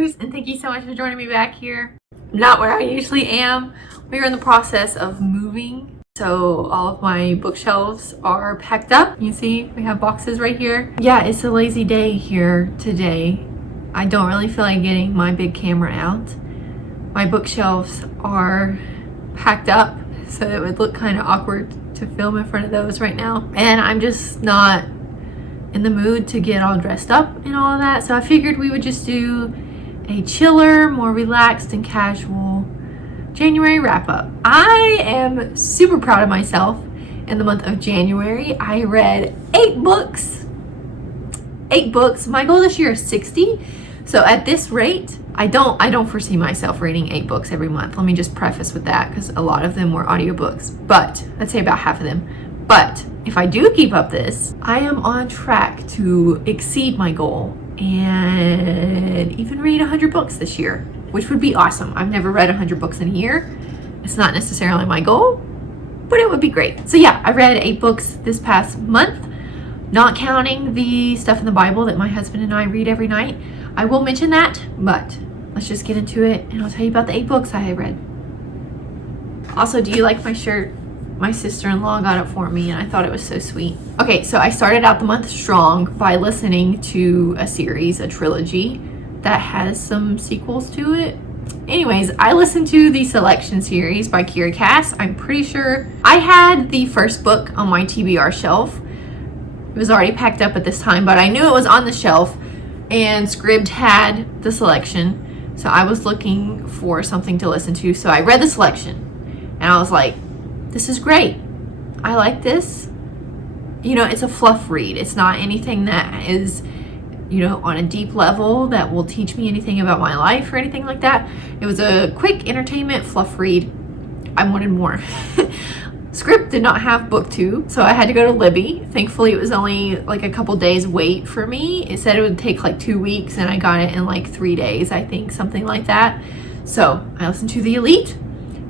booze, and thank you so much for joining me back here. Not where I usually am. We're in the process of moving, so all of my bookshelves are packed up. You see we have boxes right here. Yeah, it's a lazy day here today. I don't really feel like getting my big camera out. My bookshelves are packed up, so it would look kind of awkward to film in front of those right now, and I'm just not in the mood to get all dressed up and all of that. So I figured we would just do a chiller, more relaxed and casual January wrap up. I am super proud of myself. In the month of January, I read 8 books. 8 books. My goal this year is 60. So at this rate, I don't foresee myself reading 8 books every month. Let me just preface with that, because a lot of them were audiobooks, but let's say about half of them. But if I do keep up this, I am on track to exceed my goal and even read 100 books this year, which would be awesome. I've never read 100 books in a year. It's not necessarily my goal, but it would be great. So yeah, I read 8 books this past month, not counting the stuff in the Bible that my husband and I read every night. I will mention that, but let's just get into it and I'll tell you about the 8 books I read. Also, do you like my shirt? My sister-in-law got it for me and I thought it was so sweet. Okay, so I started out the month strong by listening to a series, a trilogy that has some sequels to it. Anyways, I listened to the Selection series by Kira Cass. I'm pretty sure I had the first book on my TBR shelf. It was already packed up at this time, but I knew it was on the shelf, and Scribd had the Selection. So I was looking for something to listen to. So I read the Selection and I was like, this is great. I like this. You know, it's a fluff read. It's not anything that is, you know, on a deep level that will teach me anything about my life or anything like that. It was a quick entertainment fluff read. I wanted more. Scribd did not have book 2, so I had to go to Libby. Thankfully, it was only like a couple days wait for me. It said it would take like 2 weeks, and I got it in like 3 days, I think, something like that. So I listened to the Elite,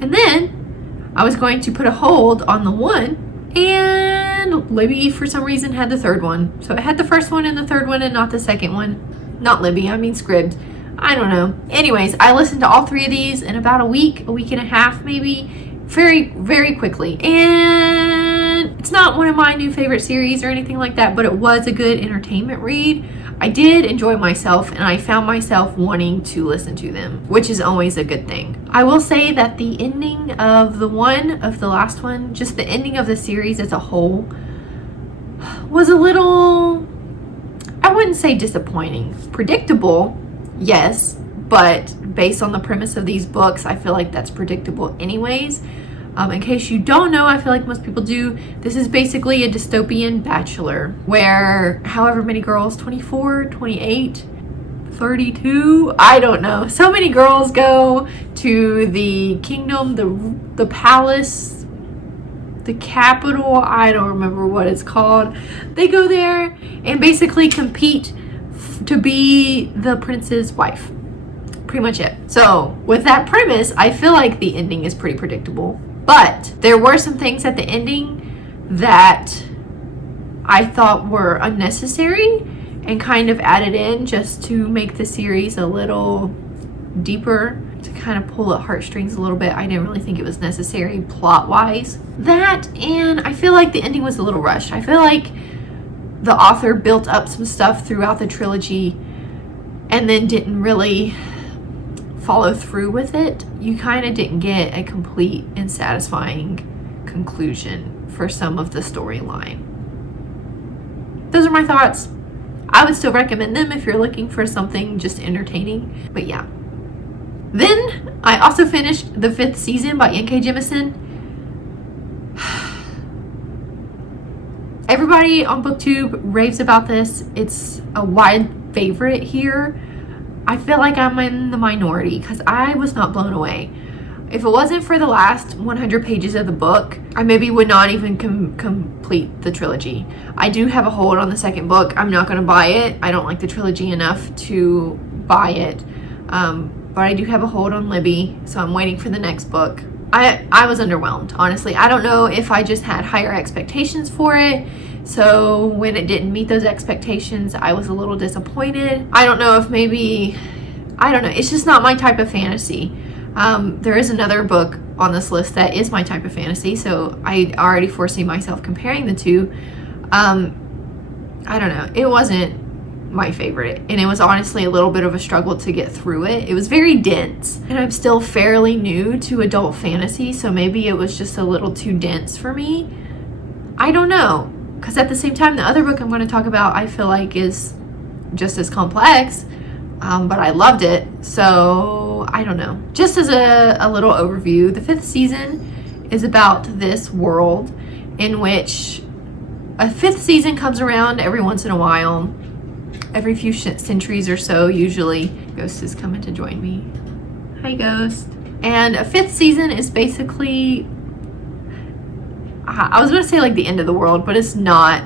and then I was going to put a hold on the 1, and Libby for some reason had the 3rd one. So it had the 1st one and the 3rd one and not the 2nd one. Not Libby, I mean Scribd. I don't know. Anyways, I listened to all 3 of these in about a week and a half maybe. Very, very quickly. And it's not one of my new favorite series or anything like that, but it was a good entertainment read. I did enjoy myself, and I found myself wanting to listen to them, which is always a good thing. I will say that the ending of the last one, just the ending of the series as a whole, was a little, I wouldn't say disappointing. Predictable, yes, but based on the premise of these books, I feel like that's predictable anyways. In case you don't know, I feel like most people do, this is basically a dystopian bachelor where however many girls, 24, 28, 32, I don't know. So many girls go to the kingdom, the palace, the capital, I don't remember what it's called. They go there and basically compete to be the prince's wife. Pretty much it. So with that premise, I feel like the ending is pretty predictable. But there were some things at the ending that I thought were unnecessary and kind of added in just to make the series a little deeper, to kind of pull at heartstrings a little bit. I didn't really think it was necessary plot-wise. That, and I feel like the ending was a little rushed. I feel like the author built up some stuff throughout the trilogy and then didn't really follow through with it. You kind of didn't get a complete and satisfying conclusion for some of the storyline. Those are my thoughts. I would still recommend them if you're looking for something just entertaining, but yeah. Then I also finished the 5th season by N.K. Jemisin. Everybody on BookTube raves about this. It's a wide favorite here. I feel like I'm in the minority because I was not blown away. If it wasn't for the last 100 pages of the book, I maybe would not even complete the trilogy. I do have a hold on the 2nd book. I'm not going to buy it. I don't like the trilogy enough to buy it. But I do have a hold on Libby, so I'm waiting for the next book. I was underwhelmed, honestly. I don't know if I just had higher expectations for it. So when it didn't meet those expectations, I was a little disappointed. I don't know if maybe I don't know. It's just not my type of fantasy. There is another book on this list that is my type of fantasy, so I already foresee myself comparing the two. I don't know. It wasn't my favorite, and it was honestly a little bit of a struggle to get through it. It was very dense, and I'm still fairly new to adult fantasy, so maybe it was just a little too dense for me. I don't know, because at the same time, the other book I'm going to talk about I feel like is just as complex, but I loved it, so I don't know. Just as a little overview, the 5th season is about this world in which a 5th season comes around every once in a while, every few centuries or so usually. Ghost is coming to join me. Hi, Ghost. And a 5th season is basically, I was going to say like the end of the world, but it's not.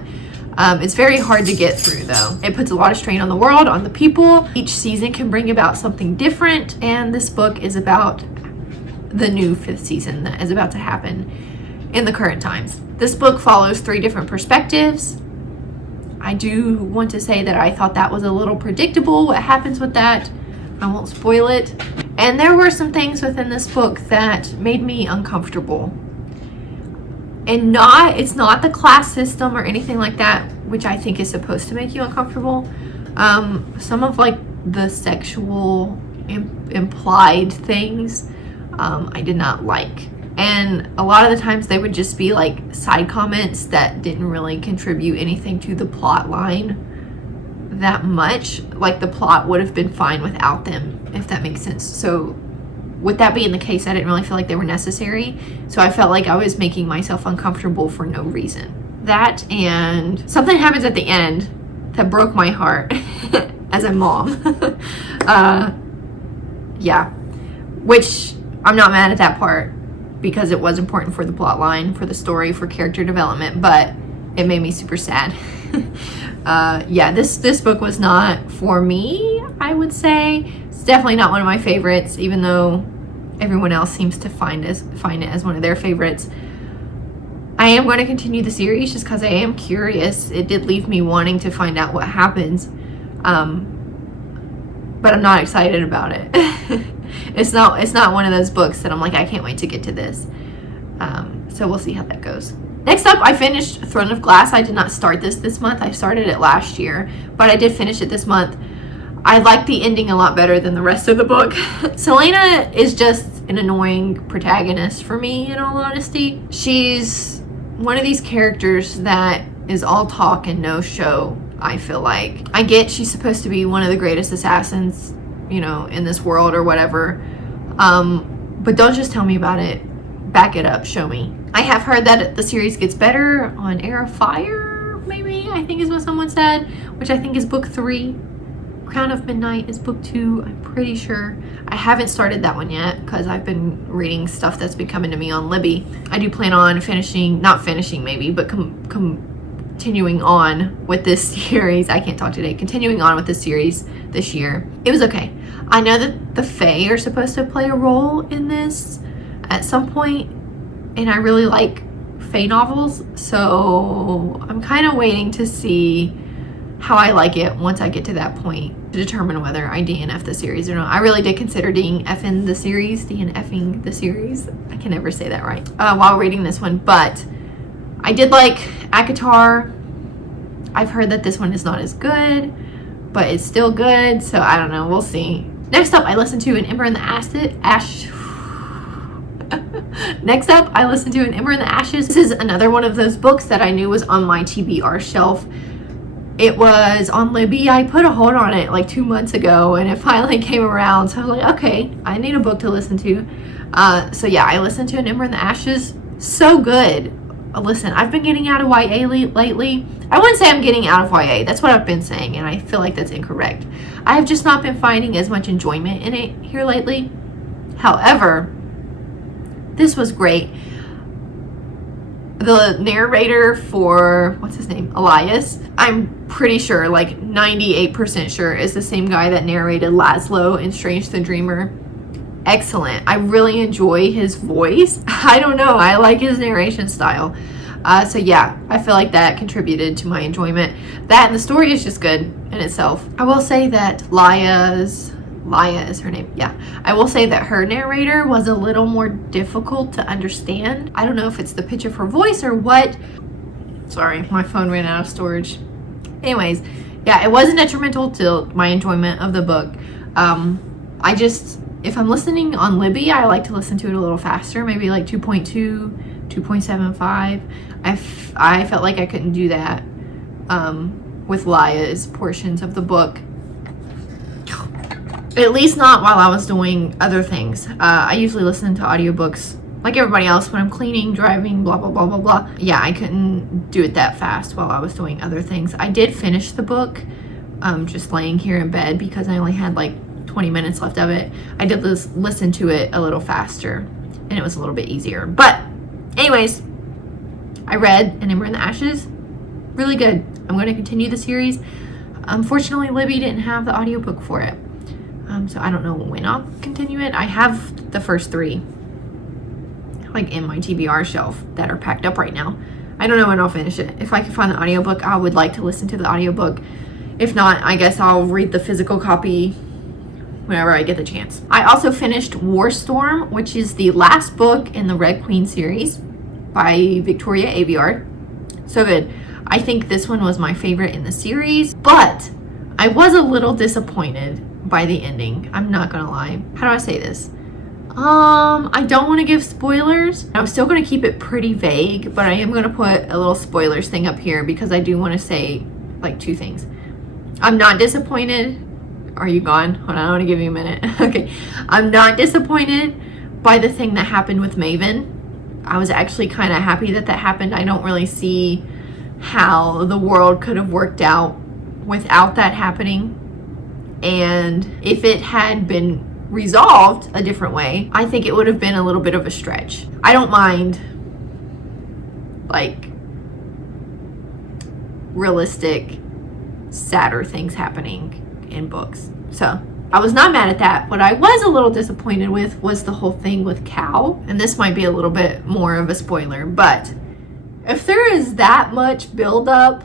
It's very hard to get through though. It puts a lot of strain on the world, on the people. Each season can bring about something different, and this book is about the new 5th season that is about to happen in the current times. This book follows 3 different perspectives. I do want to say that I thought that was a little predictable, what happens with that. I won't spoil it. And there were some things within this book that made me uncomfortable. And it's not the class system or anything like that, which I think is supposed to make you uncomfortable. Some of like the sexual implied things I did not like. And a lot of the times they would just be like side comments that didn't really contribute anything to the plot line that much. Like the plot would have been fine without them, if that makes sense. So with that being the case, I didn't really feel like they were necessary. So I felt like I was making myself uncomfortable for no reason. That, and something happens at the end that broke my heart as a mom. Yeah, which I'm not mad at that part because it was important for the plot line, for the story, for character development, but it made me super sad. Yeah, this book was not for me, I would say. It's definitely not one of my favorites, even though everyone else seems to find it as one of their favorites. I am going to continue the series just because I am curious. It did leave me wanting to find out what happens, but I'm not excited about it. It's not one of those books that I'm like, I can't wait to get to this. So we'll see how that goes. Next up, I finished Throne of Glass. I did not start this month. I started it last year, but I did finish it this month. I like the ending a lot better than the rest of the book. Selena is just an annoying protagonist for me, in all honesty. She's one of these characters that is all talk and no show, I feel like. I get she's supposed to be one of the greatest assassins, you know, in this world or whatever. But don't just tell me about it. Back it up. Show me. I have heard that the series gets better on Heir of Fire, maybe, I think is what someone said, which I think is book 3. Crown of Midnight is book 2, I'm pretty sure. I haven't started that one yet because I've been reading stuff that's been coming to me on Libby. I do plan on not finishing maybe, but continuing on with this series. I can't talk today. Continuing on with this series this year. It was okay. I know that the Fae are supposed to play a role in this at some point, and I really like Fae novels, so I'm kind of waiting to see how I like it once I get to that point to determine whether I DNF the series or not. I really did consider DNFing the series. I can never say that right while reading this one, but I did like ACOTAR. I've heard that this one is not as good, but it's still good, so I don't know. We'll see. Next up, I listened to An Ember in the Next up, I listened to An Ember in the Ashes. This is another one of those books that I knew was on my TBR shelf. It was on Libby. I put a hold on it like 2 months ago, and it finally came around. So I was like, okay, I need a book to listen to. So yeah, I listened to An Ember in the Ashes. So good. Listen, I've been getting out of YA lately. I wouldn't say I'm getting out of YA. That's what I've been saying, and I feel like that's incorrect. I have just not been finding as much enjoyment in it here lately. However, this was great. The narrator for, what's his name? Elias. I'm pretty sure, like 98% sure, is the same guy that narrated Laszlo in Strange the Dreamer. Excellent. I really enjoy his voice. I don't know. I like his narration style. So yeah, I feel like that contributed to my enjoyment. That and the story is just good in itself. I will say that Laya's Laya is her name. Yeah. I will say that her narrator was a little more difficult to understand. I don't know if it's the pitch of her voice or what. Sorry, my phone ran out of storage. Anyways, yeah, it wasn't detrimental to my enjoyment of the book. If I'm listening on Libby, I like to listen to it a little faster, maybe like 2.2, 2.75. I felt like I couldn't do that with Laya's portions of the book. At least not while I was doing other things. I usually listen to audiobooks like everybody else when I'm cleaning, driving, blah, blah, blah, blah, blah. Yeah, I couldn't do it that fast while I was doing other things. I did finish the book just laying here in bed because I only had like 20 minutes left of it. I did listen to it a little faster and it was a little bit easier. But anyways, I read An Ember in the Ashes. Really good. I'm going to continue the series. Unfortunately, Libby didn't have the audiobook for it. So I don't know when I'll continue it. I have the first 3 like in my TBR shelf that are packed up right now. I don't know when I'll finish it. If I can find the audiobook, I would like to listen to the audiobook. If not, I guess I'll read the physical copy whenever I get the chance. I also finished War Storm, which is the last book in the Red Queen series by Victoria Aveyard. So good. I think this one was my favorite in the series, but I was a little disappointed by the ending. I'm not gonna lie. How do I say this? I don't want to give spoilers. I'm still going to keep it pretty vague, but I am going to put a little spoilers thing up here because I do want to say like 2 things. I'm not disappointed. Are you gone? Hold on, I want to give you a minute. Okay. I'm not disappointed by the thing that happened with Maven. I was actually kind of happy that happened. I don't really see how the world could have worked out without that happening. And if it had been resolved a different way, I think it would have been a little bit of a stretch. I don't mind like realistic, sadder things happening in books. So I was not mad at that. What I was a little disappointed with was the whole thing with Cal. And this might be a little bit more of a spoiler, but if there is that much buildup,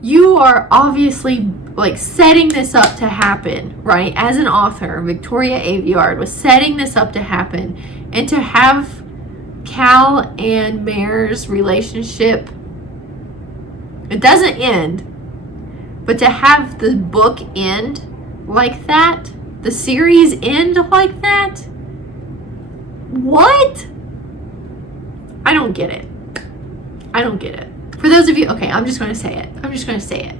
you are obviously like setting this up to happen, right? As an author, Victoria Aveyard was setting this up to happen, and to have Cal and Mare's relationship, it doesn't end, but to have the book end like that, the series end like that, what? I don't get it. I don't get it. For those of you, okay, I'm just going to say it.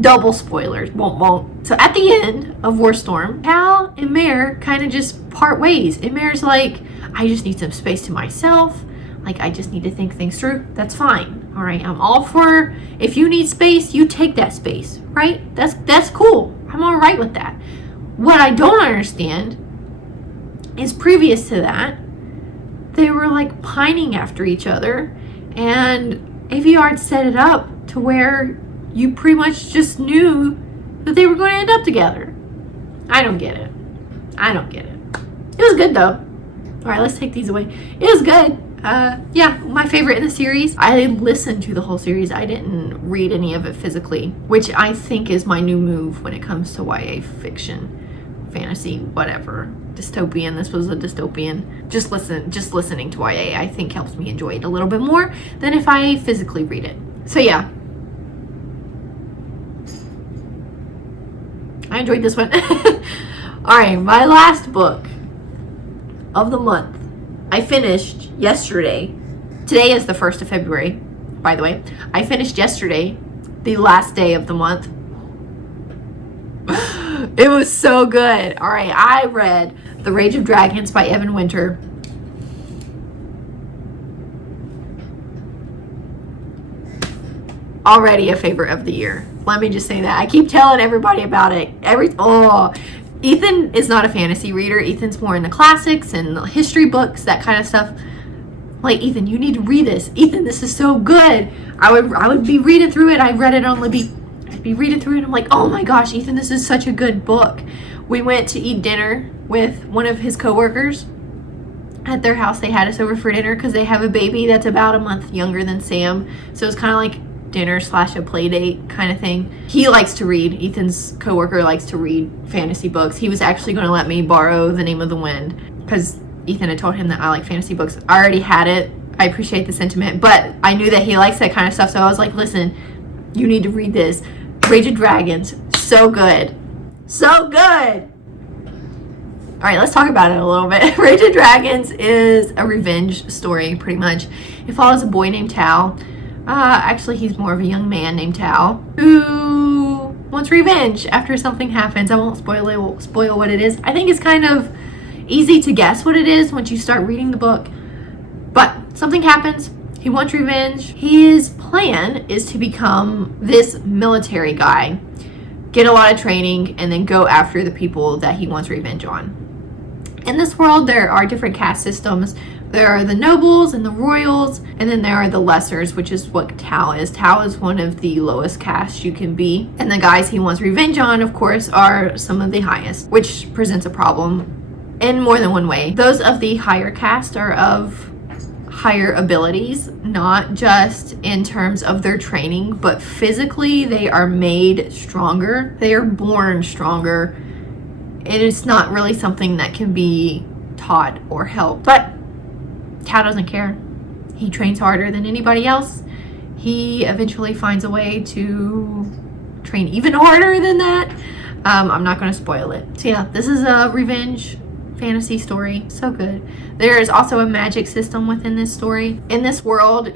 Double spoilers, won't. So at the end of War Storm, Cal and Mare kind of just part ways. And Mare's like, I just need some space to myself. Like, I just need to think things through. That's fine. All right, I'm all for, if you need space, you take that space, right? That's cool. I'm all right with that. What I don't understand is previous to that, they were like pining after each other, and Aveyard set it up to where you pretty much just knew that they were going to end up together. I don't get it. It was good though. All right, let's take these away. It was good. Yeah, my favorite in the series. I listened to the whole series. I didn't read any of it physically, which I think is my new move when it comes to YA fiction, fantasy, whatever. Dystopian. This was a dystopian. Just listening to YA, I think, helps me enjoy it a little bit more than if I physically read it. So yeah, I enjoyed this one. All right, my last book of the month, I finished yesterday. Today is the 1st of February, by the way. I finished yesterday, the last day of the month. It was so good. All right, I read The Rage of Dragons by Evan Winter. Already a favorite of the year. Let me just say that. I keep telling everybody about it. Ethan is not a fantasy reader. Ethan's more into classics and history books, that kind of stuff. Like, Ethan, you need to read this. Ethan, this is so good. I would be reading through it. I read it on Libby. I'd be reading through it. I'm like, oh my gosh, Ethan, this is such a good book. We went to eat dinner with one of his coworkers at their house. They had us over for dinner because they have a baby that's about a month younger than Sam. So it's kind of like dinner / a play date kind of thing. He likes to read. Ethan's coworker likes to read fantasy books. He was actually going to let me borrow The Name of the Wind because Ethan had told him that I like fantasy books. I already had it. I appreciate the sentiment, but I knew that he likes that kind of stuff, so I was like, listen, you need to read this. Rage of Dragons. So good. So good! Alright, let's talk about it a little bit. Rage of Dragons is a revenge story, pretty much. It follows a boy named Tal. Actually, he's more of a young man named Tal, who wants revenge after something happens. I won't spoil what it is. I think it's kind of easy to guess what it is once you start reading the book. But something happens. He wants revenge. His plan is to become this military guy, get a lot of training, and then go after the people that he wants revenge on. In this world, there are different caste systems. There are the nobles and the royals, and then there are the lessers, which is what Tal is. Tal is one of the lowest castes you can be. And the guys he wants revenge on, of course, are some of the highest, which presents a problem in more than one way. Those of the higher caste are of higher abilities, not just in terms of their training, but physically they are made stronger. They are born stronger. It is not really something that can be taught or helped. But Tal doesn't care. He trains harder than anybody else. He eventually finds a way to train even harder than that. I'm not going to spoil it. So yeah, this is a revenge fantasy story. So good. There is also a magic system within this story. In this world,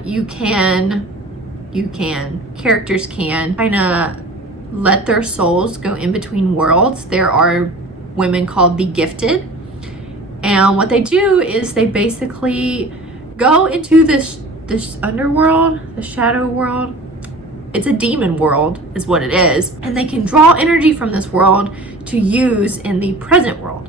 characters can kind of let their souls go in between worlds. There are women called the Gifted, and what they do is they basically go into this underworld, the shadow world. It's a demon world is what it is, and they can draw energy from this world to use in the present world.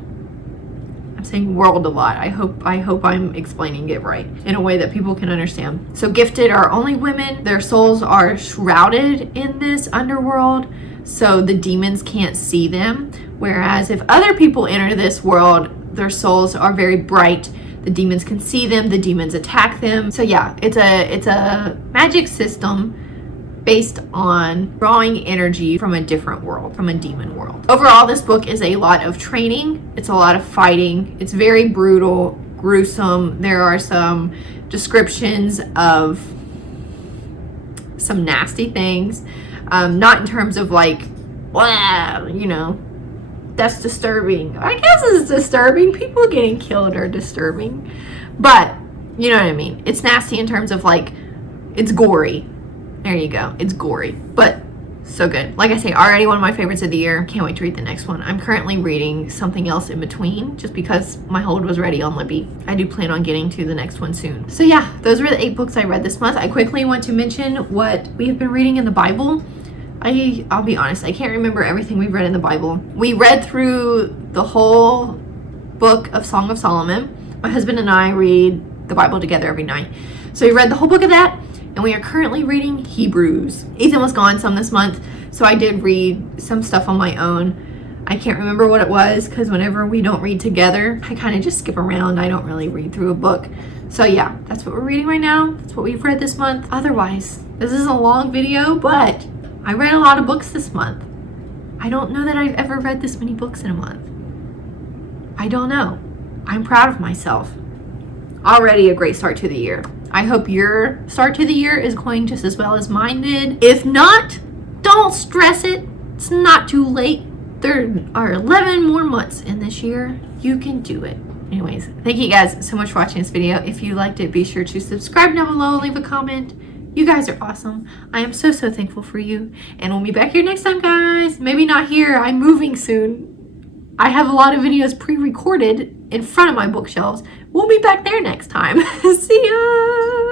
I'm saying world a lot. I hope I'm explaining it right in a way that people can understand. So Gifted are only women. Their souls are shrouded in this underworld, so the demons can't see them. Whereas if other people enter this world, their souls are very bright. The demons can see them. The demons attack them. So yeah, it's a magic system based on drawing energy from a different world, from a demon world. Overall, this book is a lot of training. It's a lot of fighting. It's very brutal, gruesome. There are some descriptions of some nasty things. Not in terms of like, wow, that's disturbing. I guess it's disturbing. People getting killed are disturbing. But, you know what I mean. It's nasty in terms of like, it's gory. There you go. It's gory, but so good. Like I say, already one of my favorites of the year. Can't wait to read the next one. I'm currently reading something else in between just because my hold was ready on Libby. I do plan on getting to the next one soon. So yeah, those were the 8 books I read this month. I quickly want to mention what we have been reading in the Bible. I'll be honest, I can't remember everything we've read in the Bible. We read through the whole book of Song of Solomon. My husband and I read the Bible together every night. So we read the whole book of that. And we are currently reading Hebrews. Ethan was gone some this month, so I did read some stuff on my own. I can't remember what it was because whenever we don't read together, I kind of just skip around. I don't really read through a book. So yeah, that's what we're reading right now. That's what we've read this month. Otherwise, this is a long video, but I read a lot of books this month. I don't know that I've ever read this many books in a month. I don't know. I'm proud of myself. Already a great start to the year. I hope your start to the year is going just as well as mine did. If not, don't stress it. It's not too late. There are 11 more months in this year. You can do it. Anyways, thank you guys so much for watching this video. If you liked it, be sure to subscribe down below, leave a comment. You guys are awesome. I am so thankful for you. And we'll be back here next time, guys. Maybe not here. I'm moving soon. I have a lot of videos pre-recorded in front of my bookshelves. We'll be back there next time. See ya!